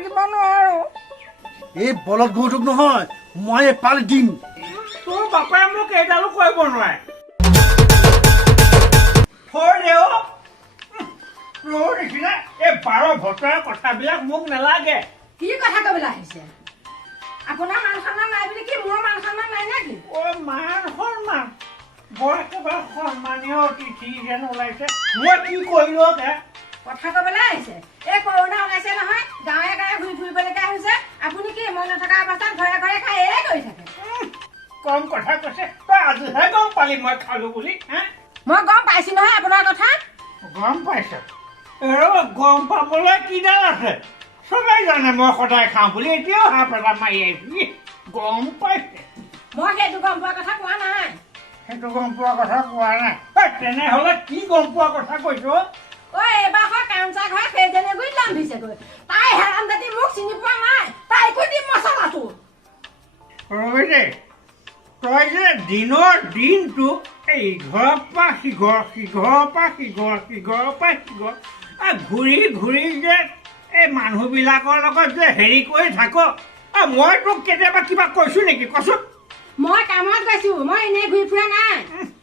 থাকিব নোৱাৰো এই বলত গৰুটোক নহয় মই এপাল দিম তোৰ বাপাই মোক এইডালো কৰিব নোৱাৰে থৈ দে তোৰ নিচিনা এই 12 ভটৰা কথাবিলাক মোক নালাগে কি কথা ক'বলৈ আহিছে আপোনাৰ মান সন্মান নাই বুলি কি মোৰ মান সন্মান নাই নেকি মান সন্মান বৰ একেবাৰে সন্মানীয় অতিথি যেন ওলাইছে মই কি কৰিলো কথা ক'বলৈ আহিছে এই কৰোণা ওলাইছে নহয় গাঁৱে গাঁৱে ঘূৰি ফুৰিবলগীয়া হৈছে আপুনি কি মই নথকা অৱস্থাত ঘৰে ঘৰে খাই এয়ে কৰি থাকে কম কথা কৈছে তই আজিহে গম পালি মই খালো বুলি মই গম পাইছো নহয় আপোনাৰ কথা গম পাইছ গম পাবলৈ কিডাল আছে চবেই জানে মই সদায় খাওঁ বুলি এতিয়াও হাত এটা মাৰি আহিছো গম পাইছে মই সেইটো গম পোৱা কথা কোৱা নাই সেইটো গম পোৱা কথা কোৱা নাই তেনেহ'লে কি গম পোৱা কথা কৈছ এইবাৰ কামচা ঘৰে সেইজনে গৈ লাম্ভিছেগৈ তাই হেৰাম দাদি মোক চিনি পোৱা নাই তাইকো দিম মছলাটো ৰবি দে তই যে দিনৰ দিনটো এই ইঘৰৰ পৰা সিঘৰৰ পৰা সিঘৰ ঘূৰি ঘূৰি যে এই মানুহবিলাকৰ লগত যে হেৰি কৰি থাক মই তোক কেতিয়াবা কিবা কৈছো নেকি কচোন মই কামত গৈছো মই এনেই ঘূৰি ফুৰা নাই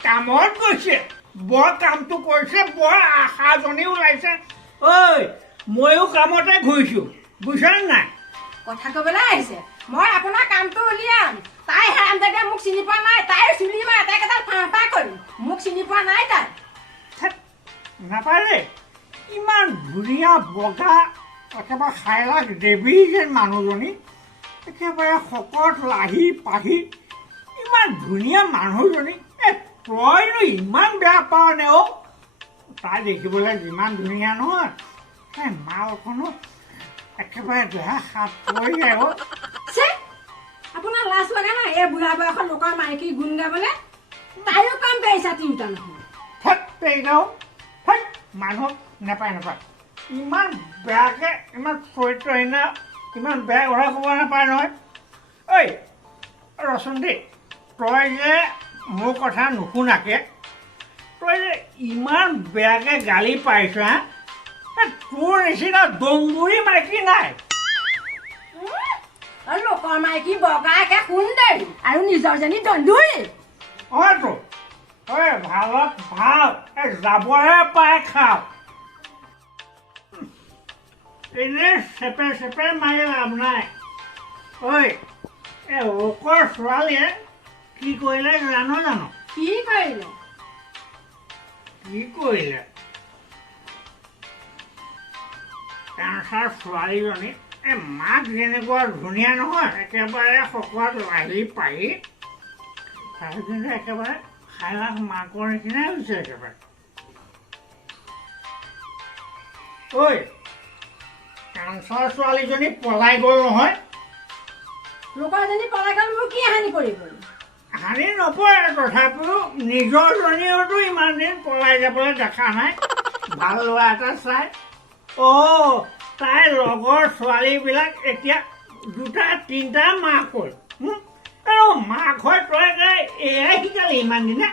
কামত গৈছে বৰ কামটো কৰিছে বৰ আশাজনী ওলাইছে ঐ ময়ো কামতে ঘূৰিছো বুজিছ নাই কথা ক'বলৈ আহিছে মই আপোনাৰ কামটো উলিয়াম তাই হেৰাম দাদিয়ে মোক চিনি পোৱা নাই তাইৰ চুলি মই এটা এটা ফাঁপা কৰিম মোক চিনি পোৱা নাই তাই নাপায় ইমান ধুনীয়া বগা একেবাৰে সাইলাখ দেৱী যেন মানুহজনী একেবাৰে শকত লাহি পাহি ইমান ধুনীয়া মানুহজনী তইনো ইমান বেয়া পাৱ নে তাই দেখিবলৈ যিমান ধুনীয়া নহয় সেই মালখনো একেবাৰে দেহা সাত পৰি যায় আপোনাৰ লাজ লগা নাই এই বুঢ়া বয়সৰ লোকৰ মাইকী গুণ গাবলৈ তাইও কাম কৰিছা তিনিটা নহয় মানুহক নাপায় ইমান বেয়াকে ইমান চৰিত্ৰহীন ইমান বেয়া কথা ক'ব নাপায় নহয় ঐ ৰচোন দেই তই যে মোৰ কথা নুশুনাকে তই যে ইমান বেয়াকে গালি পাৰিছ তোৰ নিচিনা দংগুৰি মাইকী নাই লোকৰ মাইকী বগাকে সুন্দৰী আৰু নিজৰজনী দন্দুৰী হয়তো ভালত ভাল যাবহে পাই খাওঁ এনে চেপে মাৰি লাভ নাই ঐ লোকৰ ছোৱালীয়ে কি কৰিলে জানো কি কৰিলে কেঞ্চাৰ ছোৱালীজনী মাক যেনেকুৱা ধুনীয়া নহয় একেবাৰে শকত লাহি পাহি তাই কিন্তু একেবাৰে সাইলাখ মাকৰ নিচিনাই হৈছে একেবাৰে ঐ কেঞ্চাৰ ছোৱালীজনী পলাই গ'ল নহয় লোকৰজনী পলাই গ'ল মোৰ কি হানি কৰিব হানি নপৰে তথাপিও নিজৰজনীওতো ইমান দিন পলাই যাবলৈ দেখা নাই ভাল ল'ৰা এটা চাই তাইৰ লগৰ ছোৱালীবিলাক এতিয়া 2-3টা মাক হ'ল আৰু মাক হৈ তই এয়াই শিকালি ইমান দিনে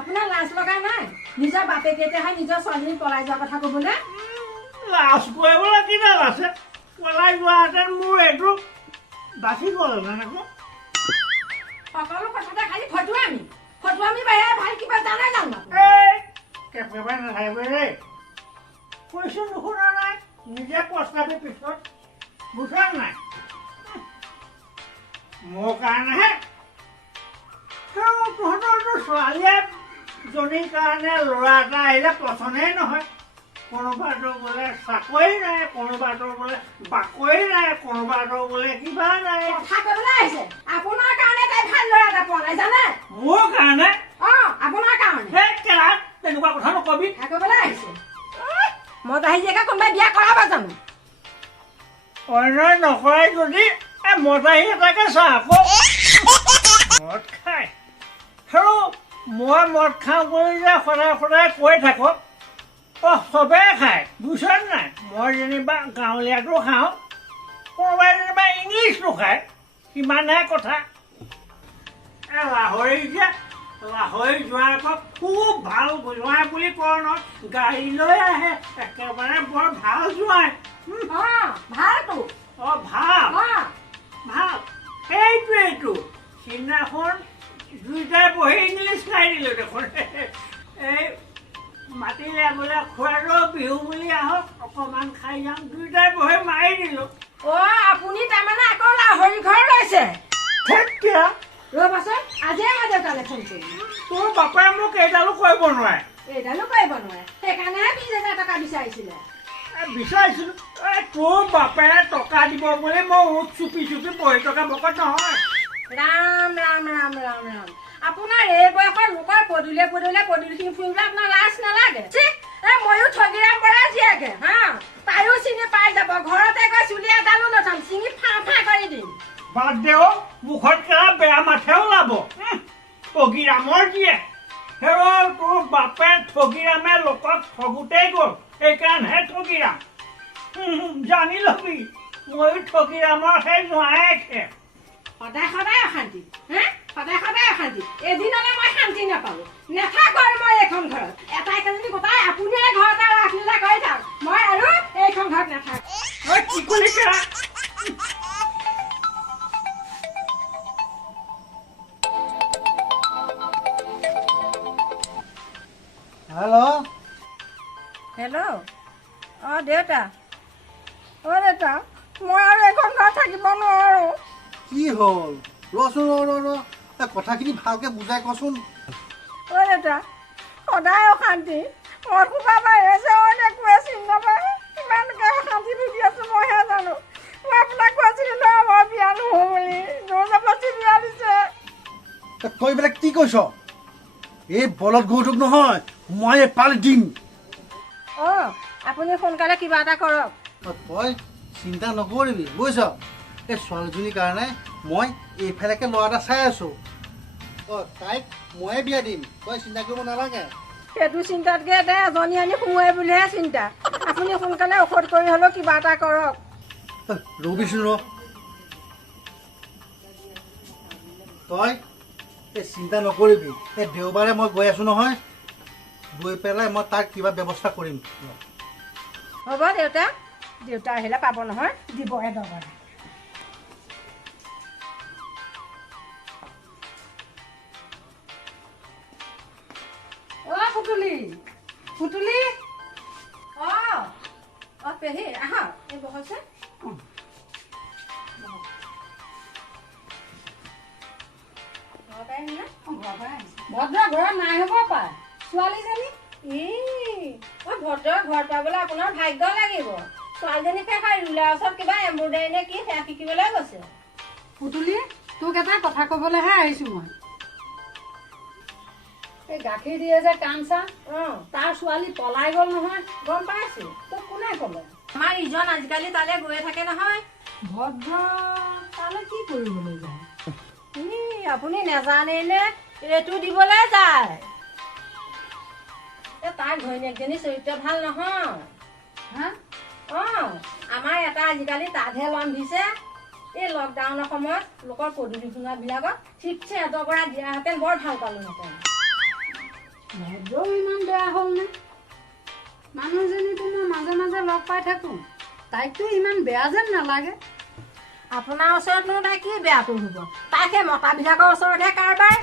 আপোনাৰ লাজ লগা নাই নিজৰ বাপেকে হয় নিজৰ ছোৱালীজনী পলাই যোৱা কথা ক'বলৈ লাজ কৰিবলৈ কিডাল আছে পলাই যোৱাহেঁতেন মোৰ এইটো বাচি গ'ল জানো সকলো কথাতে খালি ফটুৱামি বাহিৰে ভাল কিবা জানে জানো একেবাৰে নাথাকিব দেই কৈছো নুশুনা নাই নিজে পস্তাবি পিছত বুজ নাই মোৰ কাৰণেহে তহঁতৰতো ছোৱালীয়ে জনীৰ কাৰণে ল'ৰা এটা আহিলে পচন্দেই নহয় কোনোবাটো বোলে চাকৰি নাই কোনোবাটো বোলে বাকৰি নাই কোনোবাটো বোলে কিবা নাই কথা ক'বলৈ আহিছে আপোনাৰ কাৰণে তাই ভাল ল'ৰা এটা পোৱা নাই জানে মোৰ কাৰণে আপোনাৰ কাৰণে তেনেকুৱা কথা নকবি ক'বলৈ আহিছে মত আহি জেগা কোনোবাই বিয়া কৰাব জানো অন্যায় নকৰাই যদি মতাহী এটাকে চা আকৌ মদ খাই আৰু মই মদ খাওঁ বুলি যে সদায় কৈ থাকক চবেই খায় বুজিছ নাই মই যেনিবা গাঁৱলীয়াটো খাওঁ কোনোবাই যেনিবা ইংলিছটো খায় সিমানহে কথা লাহৰি যে লাহৰি জোঁৱাই আকৌ খুব ভাল জোঁৱাই বুলি কওঁ নহয় গাড়ী লৈ আহে একেবাৰে বৰ ভাল জোঁৱাই ভালটো অ ভাল অ ভাল সেইটোৱেইটো সিদিনাখন দুইটাই বহি ইংলিছ খাই দিলোঁ দেখোন এই মাতিলে বোলে খুৱাৰো বিহু বুলি আহক অকণমান খাই যাম দুইটাই বহি মাৰি দিলোঁ অ আপুনি তাৰমানে আকৌ লাহৰি ঘৰ লৈছে তেতিয়া ৰ'বাচোন আজিয়ে মই দেউতালৈ ফোন কৰিম তোৰ বাপাই মোক এইডালো কৰিব নোৱাৰে এইডালো কৰিব নোৱাৰে সেইকাৰণেহে 20,000 টকা বিচাৰিছিলে বিচাৰিছিলোঁ এই তোৰ বাপেৰে টকা দিব বুলি মই উঠ চুপি চুপি বহি থকা বকত নহয় ৰাম ৰাম ৰাম ৰাম ৰাম আপোনাৰ এই বয়সৰ লোকৰ পদূলিয়ে পদূলিখিনি ফুৰিবলৈ আপোনাৰ লাজ নালাগে ময়ো ঠগিৰাম বৰা জীয়াকে হা তাইও চিনি পাই যাব ঘৰতে গৈ চুলি এডালো নথম চিঙি ফা কৰি দিম বাদ দেও মুখত কেলা বেয়া মাথে ওলাব ঠগিৰামৰ দিয়ে হেৰ তোৰ বাপে ঠগিৰামে লোকক ঠগোতেই গ'ল সেইকাৰণেহে ঠগিৰাম জানি ল'বি ময়ো ঠগিৰামৰ সেই জোঁৱায়েকহে সদায় অশান্তি হা সদায় অশান্তি এদিনলৈ মই শান্তি নাপালো নাথাকো আৰু মই এইখন ঘৰত এটাই কেজনী গোটাই আপুনিয়ে ঘৰতে ৰাখলীলা কৰি থাক মই আৰু এইখন ঘৰত নাথাকো ঐ কি কৰিলি কেলা হেল্ল' হেল্ল' অঁ দেউতা দেউতা মই আৰু এইখন ঘৰত থাকিব নোৱাৰো কি হ'ল ৰচোন ৰ কথাখিনি ভালকে বুজাই কচোন দেউতা সদায় অশান্তি মই কোবা বাঢ়ি আছে একোৱে চিনি নাপায় ইমানকে অশান্তি ভুগি আছো মইহে জানো মই আপোনাক কৈছিলো ন মই বিয়া নহওঁ বুলি জোৰ জবৰদস্তি বিয়া দিছে তই এইবিলাক কি কৈছ এই বলদ গৰুটোক নহয় মই এপাল দিম অঁ আপুনি সোনকালে কিবা এটা কৰক তই চিন্তা নকৰিবি বুজিছ এই ছোৱালীজনীৰ কাৰণে মই এইফালেকে ল'ৰা এটা চাই আছো তাইক ময়ে বিয়া দিম তই চিন্তা কৰিব নালাগে সেইটো চিন্তাতকৈ এটা এজনী আনি সোমোৱাই বুলিহে চিন্তা আপুনি সোনকালে ঔষধ কৰি হ'লেও কিবা এটা কৰক ৰবিচোন তই এই চিন্তা নকৰিবি এই দেওবাৰে মই গৈ আছো নহয় গৈ পেলাই মই তাক কিবা ব্যৱস্থা কৰিম হ'ব দেউতা আহিলে পাব নহয় দিবহে দৰকাৰ পুতুলি পেহী আহক এই বহকচোন ভদ্ৰ ঘৰত নাই হ'ব পায় ছোৱালীজনী ভদ্ৰ ঘৰ পাবলৈ আপোনাৰ ভাগ্য লাগিব ছোৱালীজনী ৰুলাৰ ওচৰত কিবা এম্ব্ৰইডাৰী নে কি সেয়া শিকিবলৈ গৈছে পুতুলি তোক এটা কথা কবলৈহে আহিছো মই এই গাখীৰ দিয়ে যে কাঞ্চা তাৰ ছোৱালী পলাই গ'ল নহয় গম পাইছো তোক কোনে ক'লে আমাৰ ইজন আজিকালি তালৈ গৈয়ে থাকে নহয় ভদ্ৰ তালৈ কি কৰিবলৈ যায় আপুনি নেজানে নে এইটো দিবলৈ যায় তাৰ ঘৈণীয়েকজনী চৰিত্ৰ ভাল নহয় হা আমাৰ এটা আজিকালি তাতহে লম্ভিছে এই লকডাউনৰ সময়ত লোকৰ পদূলি বিলাকত ঠিকছে এজৰ পৰা দিয়াহেঁতেন বৰ ভাল পালোহেঁতেন ভদ্ৰও ইমান বেয়া হ'ল নে মানুহজনীতো মই মাজে মাজে লগ পাই থাকো তাইকতো ইমান বেয়া যেন নালাগে আপোনাৰ ওচৰতনো তাই কি বেয়াটো হ'ব তাই সেই মতাবিলাকৰ ওচৰতহে কাৰবাৰ